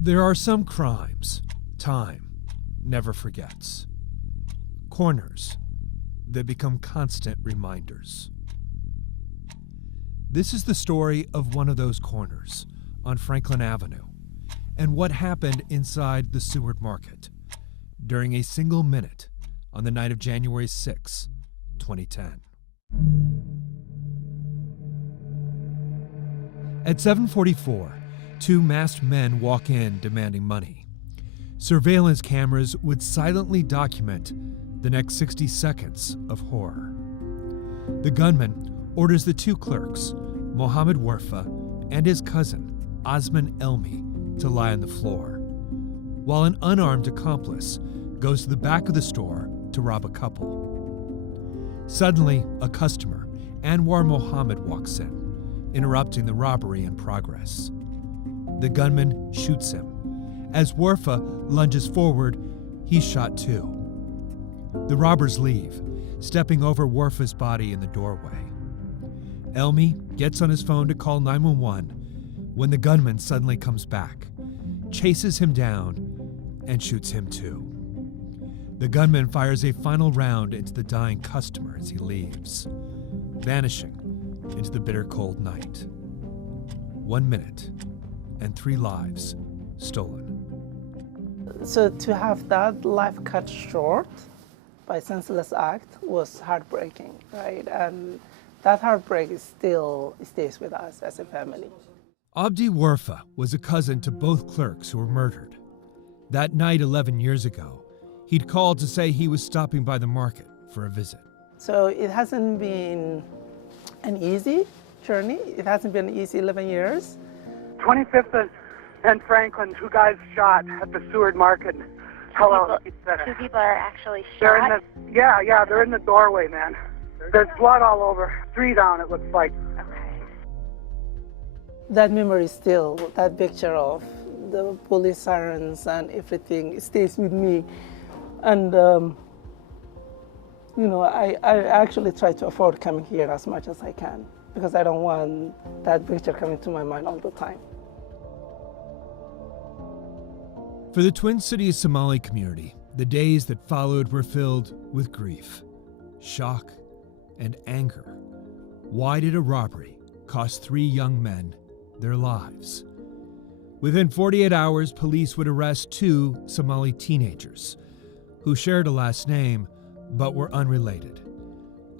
There are some crimes time never forgets. Corners that become constant reminders. This is the story of one of those corners on Franklin Avenue and what happened inside the Seward Market during a single minute on the night of January 6, 2010. At 7:44, two masked men walk in demanding money. Surveillance cameras would silently document the next 60 seconds of horror. The gunman orders the two clerks, Mohammed Warfa and his cousin, Osman Elmi, to lie on the floor, while an unarmed accomplice goes to the back of the store to rob a couple. Suddenly, a customer, Anwar Mohammed, walks in, interrupting the robbery in progress. The gunman shoots him. As Warfa lunges forward, he's shot too. The robbers leave, stepping over Warfa's body in the doorway. Elmi gets on his phone to call 911 when the gunman suddenly comes back, chases him down, and shoots him too. The gunman fires a final round into the dying customer as he leaves, vanishing into the bitter cold night. 1 minute and 3 lives stolen. So to have that life cut short by senseless act was heartbreaking, right? And that heartbreak still stays with us as a family. Abdi Warfa was a cousin to both clerks who were murdered. That night 11 years ago, he'd called to say he was stopping by the market for a visit. So it hasn't been an easy journey. It hasn't been easy 11 years. 25th and Franklin, 2 guys shot at the Seward Market. Two people are actually shot? They're in the doorway, man. There's blood all over. 3 down, it looks like. Okay. That memory still, that picture of the police sirens and everything stays with me. And, I actually try to avoid coming here as much as I can because I don't want that picture coming to my mind all the time. For the Twin Cities Somali community, the days that followed were filled with grief, shock, and anger. Why did a robbery cost 3 young men their lives? Within 48 hours, police would arrest 2 Somali teenagers who shared a last name but were unrelated,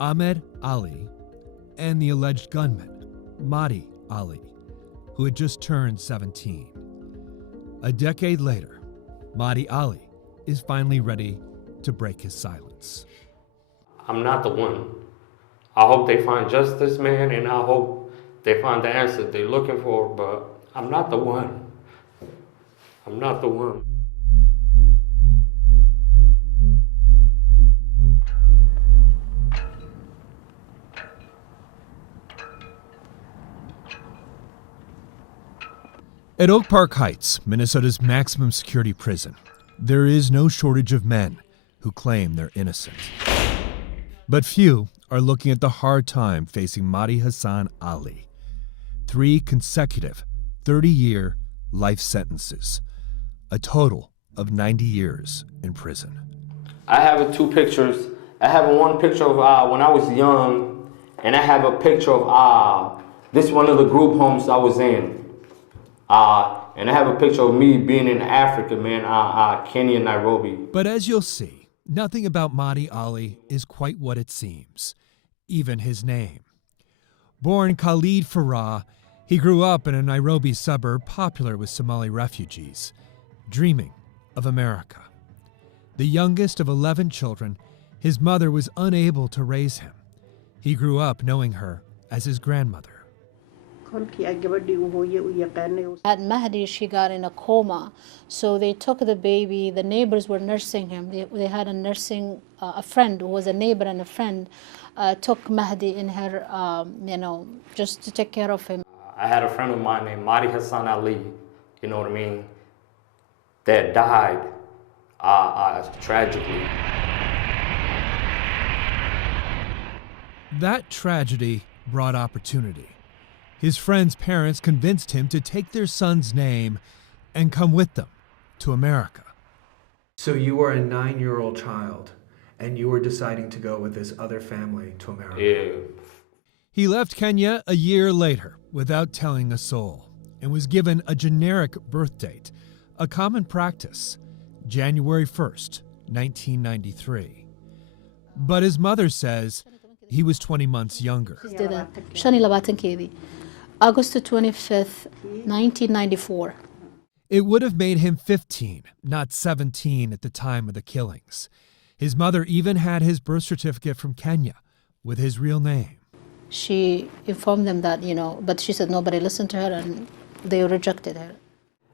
Ahmed Ali and the alleged gunman, Mahdi Ali, who had just turned 17. A decade later, Mahdi Ali is finally ready to break his silence. I'm not the one. I hope they find justice, man, and I hope they find the answer they're looking for, but I'm not the one. I'm not the one. At Oak Park Heights, Minnesota's maximum security prison, there is no shortage of men who claim they're innocent. But few are looking at the hard time facing Mahdi Hassan Ali. 3 consecutive 30-year life sentences, a total of 90 years in prison. I have 2 pictures. I have one picture of when I was young, and I have a picture of this one of the group homes I was in. And I have a picture of me being in Africa, man, Kenya, Nairobi. But as you'll see, nothing about Mahdi Ali is quite what it seems, even his name. Born Khalid Farah, he grew up in a Nairobi suburb popular with Somali refugees, dreaming of America. The youngest of 11 children, his mother was unable to raise him. He grew up knowing her as his grandmother. At Mahdi, she got in a coma, so they took the baby. The neighbors were nursing him. They had a friend who was a neighbor and a friend took Mahdi in her, just to take care of him. I had a friend of mine named Mahdi Hassan Ali, you know what I mean, that died tragically. That tragedy brought opportunity. His friend's parents convinced him to take their son's name and come with them to America. So you were a 9-year-old child, and you were deciding to go with this other family to America. Yeah. He left Kenya a year later without telling a soul and was given a generic birth date, a common practice, January 1st, 1993. But his mother says he was 20 months younger. August 25th, 1994. It would have made him 15, not 17 at the time of the killings. His mother even had his birth certificate from Kenya with his real name. She informed them that, but she said nobody listened to her and they rejected her.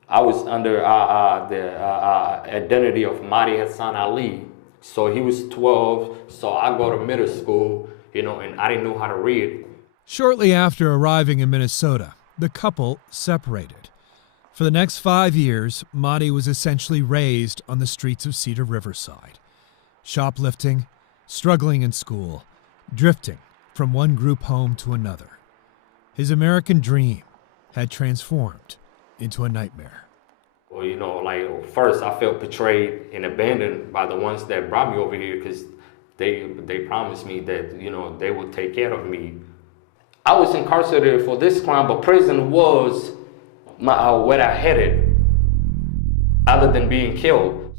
I was under the identity of Mahdi Hassan Ali. So he was 12, so I go to middle school, and I didn't know how to read. Shortly after arriving in Minnesota, the couple separated. For the next 5 years, Mahdi was essentially raised on the streets of Cedar Riverside, shoplifting, struggling in school, drifting from one group home to another. His American dream had transformed into a nightmare. Well, first I felt betrayed and abandoned by the ones that brought me over here because they promised me that, they would take care of me. I was incarcerated for this crime, but prison was where I headed, other than being killed.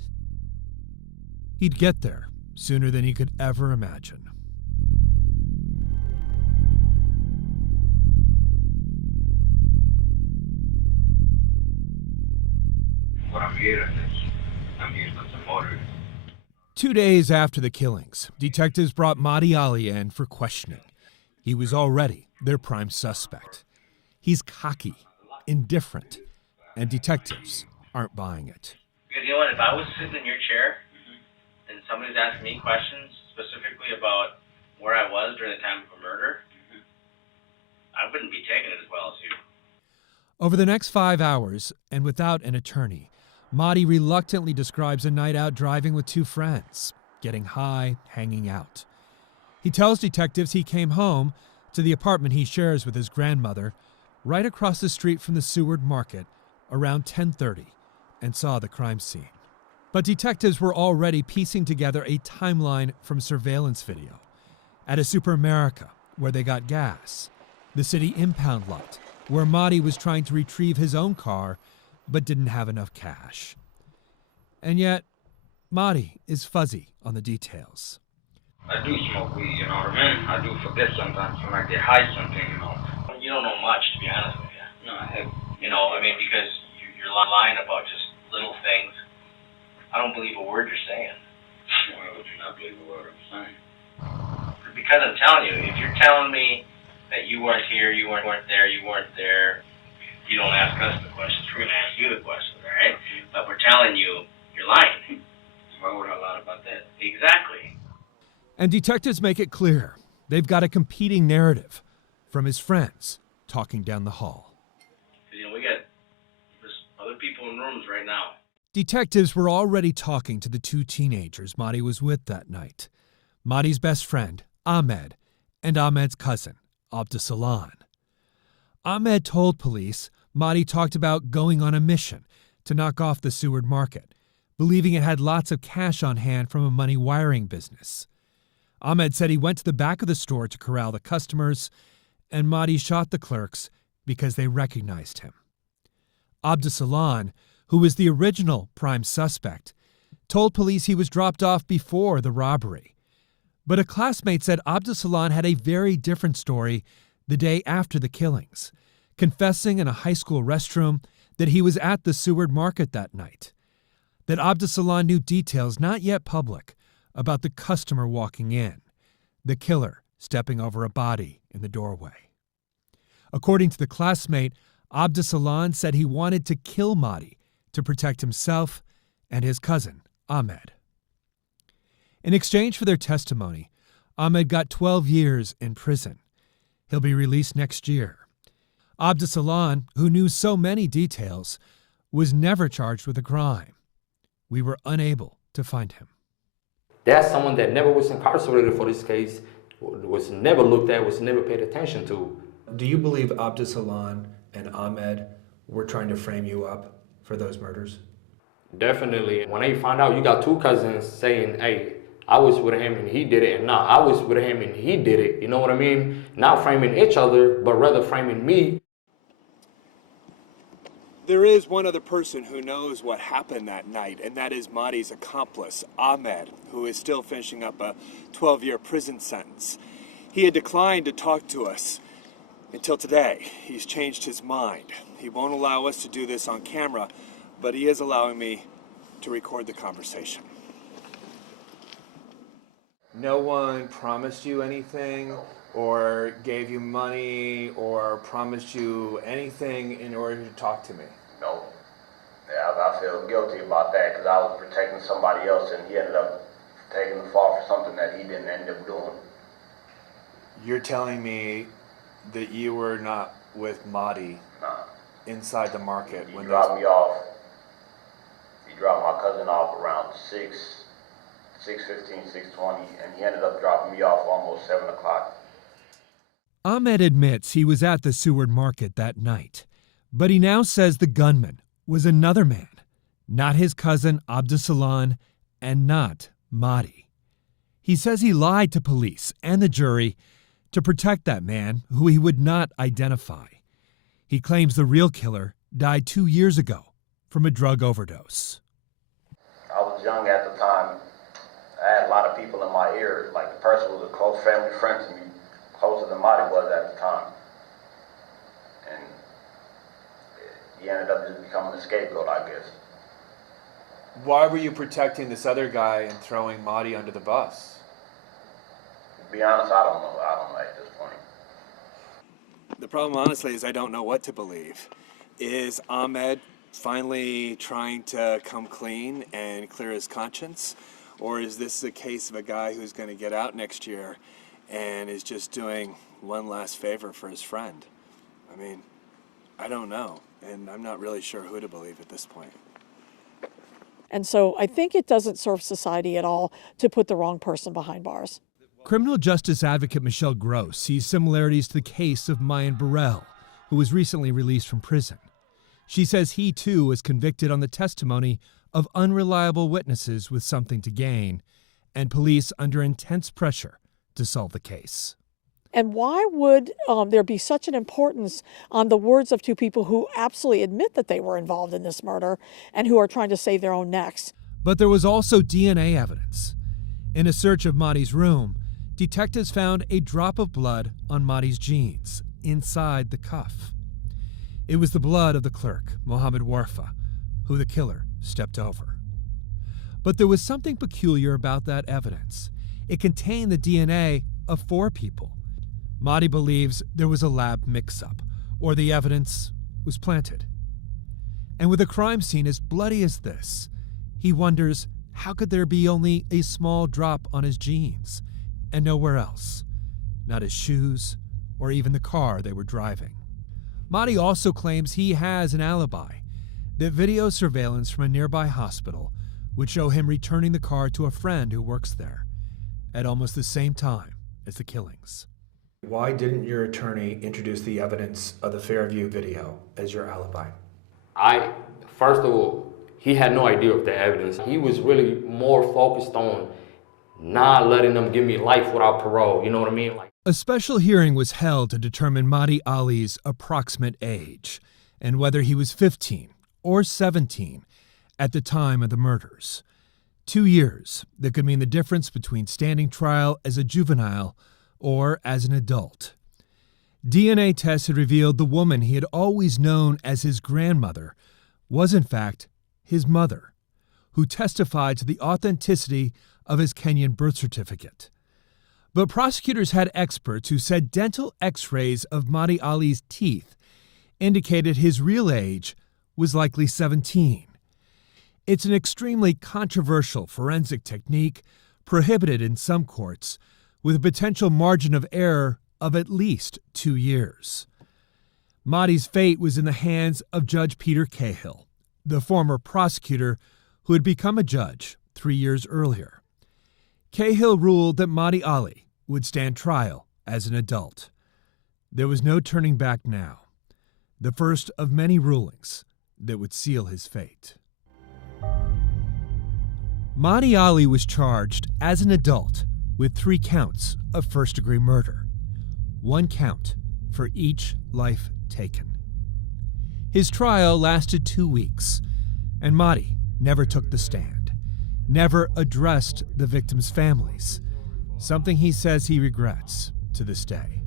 He'd get there sooner than he could ever imagine. What I'm here with some motor. 2 days after the killings, detectives brought Mahdi Ali in for questioning. He was already their prime suspect. He's cocky, indifferent, and detectives aren't buying it. Because you know what, if I was sitting in your chair and somebody's asking me questions specifically about where I was during the time of a murder, I wouldn't be taking it as well as you. Over the next 5 hours, and without an attorney, Mahdi reluctantly describes a night out driving with 2 friends, getting high, hanging out. He tells detectives he came home to the apartment he shares with his grandmother right across the street from the Seward Market around 10:30 and saw the crime scene. But detectives were already piecing together a timeline from surveillance video at a Super America where they got gas, the city impound lot where Mahdi was trying to retrieve his own car but didn't have enough cash. And yet, Mahdi is fuzzy on the details. I do smoke weed, you know what I mean? I do forget sometimes when I get high something, You don't know much, to be honest with you. No, I have. Because you're lying about just little things. I don't believe a word you're saying. Why would you not believe a word I'm saying? Because I'm telling you, if you're telling me that you weren't here, you weren't there, you don't ask us the questions. We're going to ask you the questions, all right? But we're telling you, you're lying. Why would I lie about that? Exactly. And detectives make it clear they've got a competing narrative from his friends talking down the hall. We got other people in rooms right now. Detectives were already talking to the 2 teenagers Mahdi was with that night. Mahdi's best friend, Ahmed, and Ahmed's cousin, Abdusalan. Ahmed told police Mahdi talked about going on a mission to knock off the Seward Market, believing it had lots of cash on hand from a money wiring business. Ahmed said he went to the back of the store to corral the customers, and Mahdi shot the clerks because they recognized him. Abdusalan, who was the original prime suspect, told police he was dropped off before the robbery. But a classmate said Abdusalan had a very different story the day after the killings, confessing in a high school restroom that he was at the Seward Market that night, that Abdusalan knew details not yet public about the customer walking in, the killer stepping over a body in the doorway. According to the classmate, Abdusalan said he wanted to kill Mahdi to protect himself and his cousin, Ahmed. In exchange for their testimony, Ahmed got 12 years in prison. He'll be released next year. Abdusalan, who knew so many details, was never charged with a crime. We were unable to find him. That's someone that never was incarcerated for this case, was never looked at, was never paid attention to. Do you believe Abdusalan and Ahmed were trying to frame you up for those murders? Definitely. When they find out you got two cousins saying, hey, I was with him and he did it, and now I was with him and he did it, you know what I mean? Not framing each other, but rather framing me. There is one other person who knows what happened that night, and that is Mahdi's accomplice, Ahmed, who is still finishing up a 12-year prison sentence. He had declined to talk to us until today. He's changed his mind. He won't allow us to do this on camera, but he is allowing me to record the conversation. No one promised you anything or gave you money or promised you anything in order to talk to me? No. Yeah, I feel guilty about that because I was protecting somebody else and he ended up taking the fall for something that he didn't end up doing. You're telling me that you were not with Mahdi inside the market He when dropped me off. He dropped my cousin off around 6:15, 6:20, and he ended up dropping me off almost 7 o'clock. Ahmed admits he was at the Seward Market that night, but he now says the gunman was another man, not his cousin Abdusalan and not Mahdi. He says he lied to police and the jury to protect that man who he would not identify. He claims the real killer died 2 years ago from a drug overdose. I was young at the time. I had a lot of people in my ear. Like, the person was a close family friend to me, closer than Mahdi was at the time. And he ended up just becoming a scapegoat, I guess. Why were you protecting this other guy and throwing Mahdi under the bus? To be honest, I don't know. I don't know at this point. The problem, honestly, is I don't know what to believe. Is Ahmed finally trying to come clean and clear his conscience? Or is this a case of a guy who's going to get out next year and is just doing one last favor for his friend? I mean, I don't know, and I'm not really sure who to believe at this point. And so I think it doesn't serve society at all to put the wrong person behind bars. Criminal justice advocate Michelle Gross sees similarities to the case of Mayan Burrell, who was recently released from prison. She says he, too, was convicted on the testimony of unreliable witnesses with something to gain, and police under intense pressure to solve the case. And why would there be such an importance on the words of two people who absolutely admit that they were involved in this murder and who are trying to save their own necks? But there was also DNA evidence. In a search of Mahdi's room, detectives found a drop of blood on Mahdi's jeans inside the cuff. It was the blood of the clerk, Mohammed Warfa, who the killer stepped over. But there was something peculiar about that evidence. It contained the DNA of 4 people. Mahdi believes there was a lab mix-up, or the evidence was planted. And with a crime scene as bloody as this, he wonders how could there be only a small drop on his jeans and nowhere else, not his shoes or even the car they were driving. Mahdi also claims he has an alibi, that video surveillance from a nearby hospital would show him returning the car to a friend who works there at almost the same time as the killings. Why didn't your attorney introduce the evidence of the Fairview video as your alibi? First of all, he had no idea of the evidence. He was really more focused on not letting them give me life without parole, you know what I mean? A special hearing was held to determine Mahdi Ali's approximate age and whether he was 15 or 17 at the time of the murders. 2 years that could mean the difference between standing trial as a juvenile or as an adult. DNA tests had revealed the woman he had always known as his grandmother was in fact his mother, who testified to the authenticity of his Kenyan birth certificate. But prosecutors had experts who said dental x-rays of Mahdi Ali's teeth indicated his real age was likely 17. It's an extremely controversial forensic technique prohibited in some courts, with a potential margin of error of at least 2 years. Mahdi's fate was in the hands of Judge Peter Cahill, the former prosecutor who had become a judge 3 years earlier. Cahill ruled that Mahdi Ali would stand trial as an adult. There was no turning back now. The first of many rulings that would seal his fate. Mahdi Ali was charged as an adult with 3 counts of first-degree murder, 1 count for each life taken. His trial lasted 2 weeks, and Mahdi never took the stand, never addressed the victims' families, something he says he regrets to this day.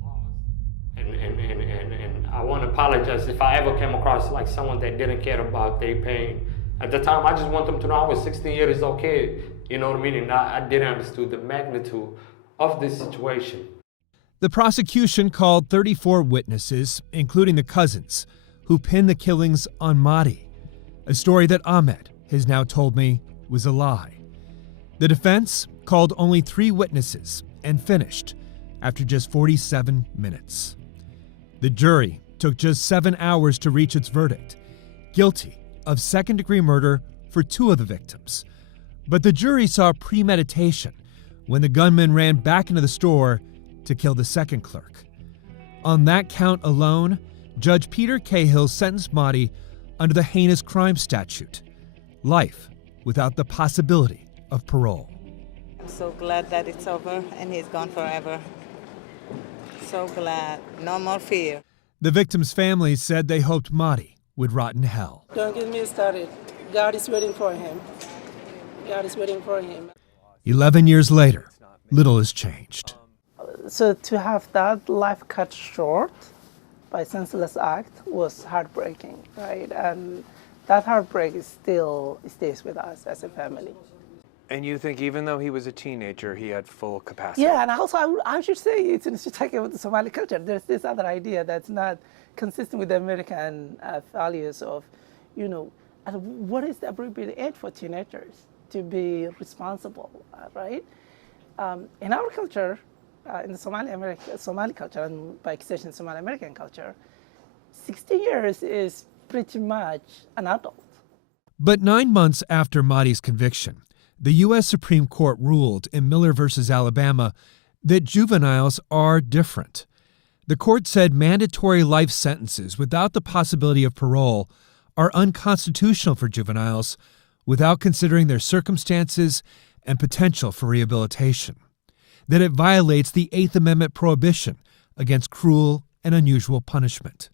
And I want to apologize if I ever came across like someone that didn't care about their pain. At the time, I just want them to know I was 16 years old kid, you know what I mean? And I didn't understand the magnitude of this situation. The prosecution called 34 witnesses, including the cousins, who pinned the killings on Mahdi, a story that Ahmed has now told me was a lie. The defense called only 3 witnesses and finished after just 47 minutes. The jury took just 7 hours to reach its verdict, guilty of second-degree murder for 2 of the victims. But the jury saw premeditation when the gunman ran back into the store to kill the second clerk. On that count alone, Judge Peter Cahill sentenced Mahdi under the heinous crime statute, life without the possibility of parole. I'm so glad that it's over and he's gone forever. So glad. No more fear. The victims' families said they hoped Mahdi would rot in hell. Don't get me started. God is waiting for him. God is waiting for him. 11 years later, little has changed. So to have that life cut short by senseless act was heartbreaking, right? And that heartbreak stays with us as a family. And you think even though he was a teenager, he had full capacity? Yeah, and also I should say, it's to talk about the Somali culture. There's this other idea that's not consistent with the American values of, what is the appropriate age for teenagers to be responsible, right? In our culture, in the Somali culture, and by extension Somali American culture, 16 years is pretty much an adult. But 9 months after Mahdi's conviction, the U.S. Supreme Court ruled in Miller v. Alabama that juveniles are different. The court said mandatory life sentences without the possibility of parole are unconstitutional for juveniles without considering their circumstances and potential for rehabilitation, that it violates the Eighth Amendment prohibition against cruel and unusual punishment.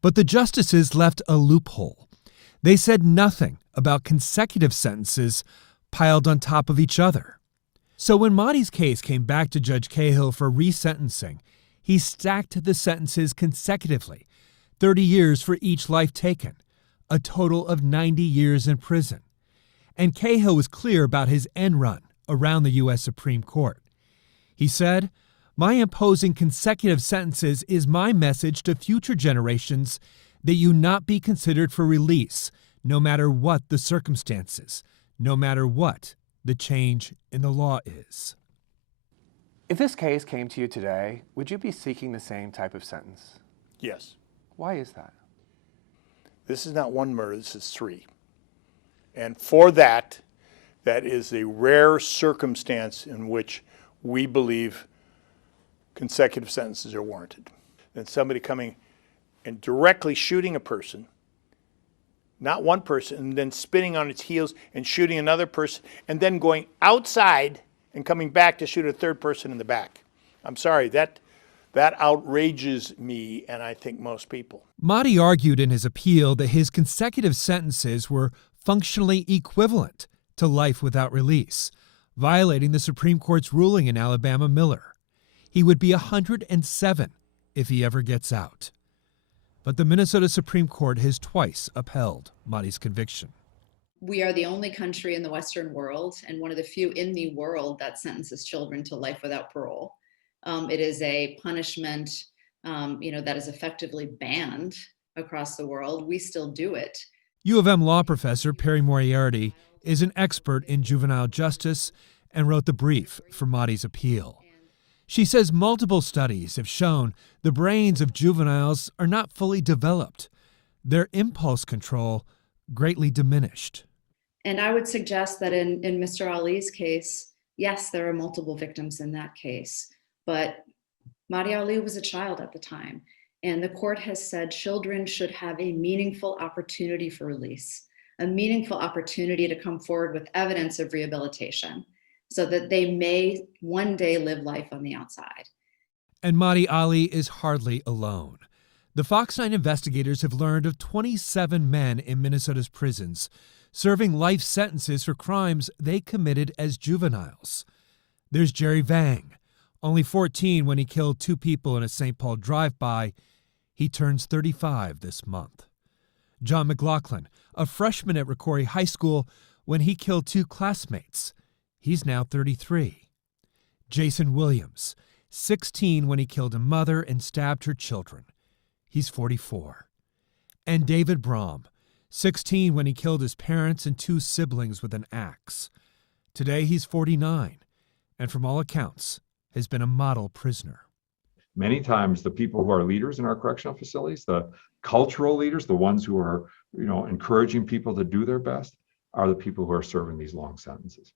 But the justices left a loophole. They said nothing about consecutive sentences piled on top of each other. So when Mahdi's case came back to Judge Cahill for resentencing, he stacked the sentences consecutively, 30 years for each life taken, a total of 90 years in prison. And Cahill was clear about his end run around the U.S. Supreme Court. He said, "My imposing consecutive sentences is my message to future generations that you not be considered for release, no matter what the circumstances, no matter what the change in the law is." If this case came to you today, would you be seeking the same type of sentence? Yes. Why is that? This is not 1 murder, this is 3. And for that is a rare circumstance in which we believe consecutive sentences are warranted. Then somebody coming and directly shooting a person, not one person, and then spinning on its heels and shooting another person, and then going outside and coming back to shoot a third person in the back. I'm sorry, that outrages me and I think most people. Mahdi argued in his appeal that his consecutive sentences were functionally equivalent to life without release, violating the Supreme Court's ruling in Alabama Miller. He would be 107 if he ever gets out. But the Minnesota Supreme Court has twice upheld Mahdi's conviction. We are the only country in the Western world and one of the few in the world that sentences children to life without parole. It is a punishment, that is effectively banned across the world. We still do it. U of M law professor Perry Moriarty is an expert in juvenile justice and wrote the brief for Mahdi's appeal. She says multiple studies have shown the brains of juveniles are not fully developed, their impulse control greatly diminished. And I would suggest that in Mr. Ali's case, yes, there are multiple victims in that case, but Mahdi Ali was a child at the time. And the court has said children should have a meaningful opportunity for release, a meaningful opportunity to come forward with evidence of rehabilitation so that they may one day live life on the outside. And Mahdi Ali is hardly alone. The Fox 9 investigators have learned of 27 men in Minnesota's prisons serving life sentences for crimes they committed as juveniles. There's Jerry Vang, only 14 when he killed 2 people in a St. Paul drive-by. He turns 35 this month. John McLaughlin, a freshman at Rocori High School when he killed 2 classmates. He's now 33. Jason Williams, 16 when he killed a mother and stabbed her children. He's 44. And David Brom, 16 when he killed his parents and 2 siblings with an axe. Today he's 49, and from all accounts, has been a model prisoner. Many times the people who are leaders in our correctional facilities, the cultural leaders, the ones who are, encouraging people to do their best, are the people who are serving these long sentences.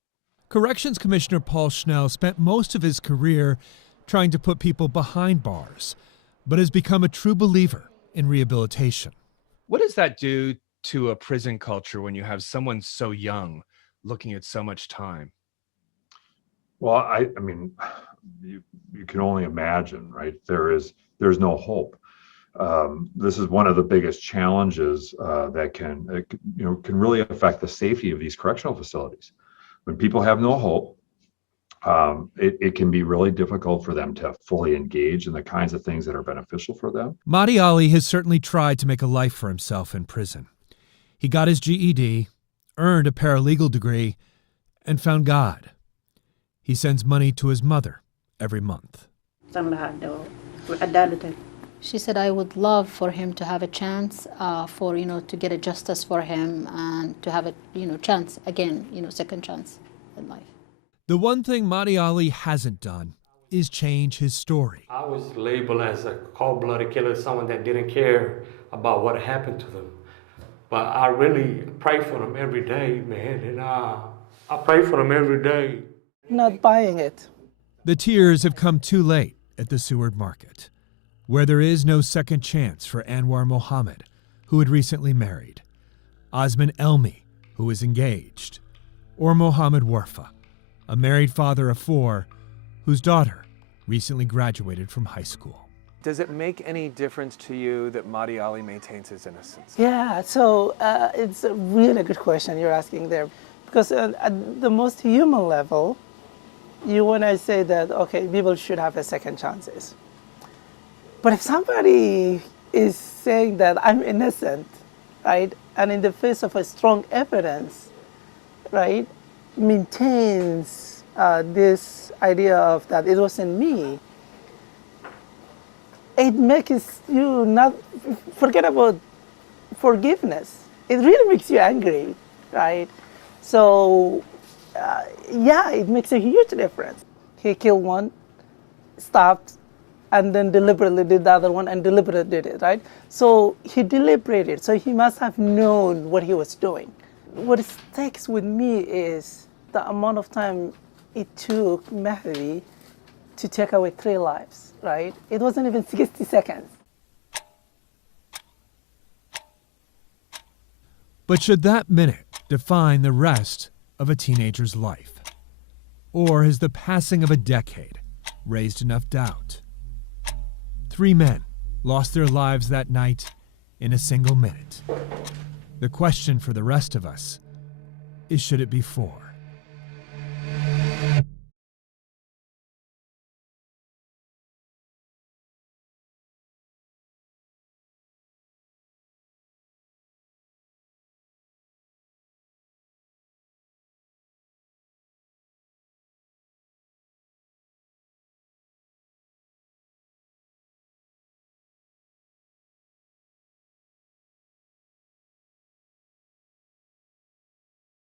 Corrections Commissioner Paul Schnell spent most of his career trying to put people behind bars, but has become a true believer in rehabilitation. What does that do to a prison culture when you have someone so young looking at so much time? Well, I mean, you can only imagine, right? There's no hope. This is one of the biggest challenges that can really affect the safety of these correctional facilities. When people have no hope, it can be really difficult for them to fully engage in the kinds of things that are beneficial for them. Mahdi Ali has certainly tried to make a life for himself in prison. He got his GED, earned a paralegal degree, and found God. He sends money to his mother every month. She said, I would love for him to have a chance to get a justice for him and to have a, chance again, second chance in life. The one thing Mahdi Ali hasn't done is change his story. I was labeled as a cold-blooded killer, someone that didn't care about what happened to them. But I really pray for them every day, man, and I pray for them every day. Not buying it. The tears have come too late at the Seward Market, where there is no second chance for Anwar Mohammed, who had recently married, Osman Elmi, who is engaged, or Mohammed Warfa, a married father of 4 whose daughter recently graduated from high school. Does it make any difference to you that Mahdi Ali maintains his innocence? Yeah, so it's a really good question you're asking there. Because at the most human level, you want to say that, okay, people should have a second chances. But if somebody is saying that I'm innocent, right, and in the face of a strong evidence, right, maintains this idea of that it wasn't me, it makes you not forget about forgiveness. It really makes you angry, right? So, it makes a huge difference. He killed one, stopped, and then deliberately did the other one and deliberately did it, right? So he deliberated, so he must have known what he was doing. What sticks with me is the amount of time it took Mahdi to take away 3 lives, right? It wasn't even 60 seconds. But should that minute define the rest of a teenager's life? Or has the passing of a decade raised enough doubt? 3 men lost their lives that night in a single minute. The question for the rest of us is, should it be 4?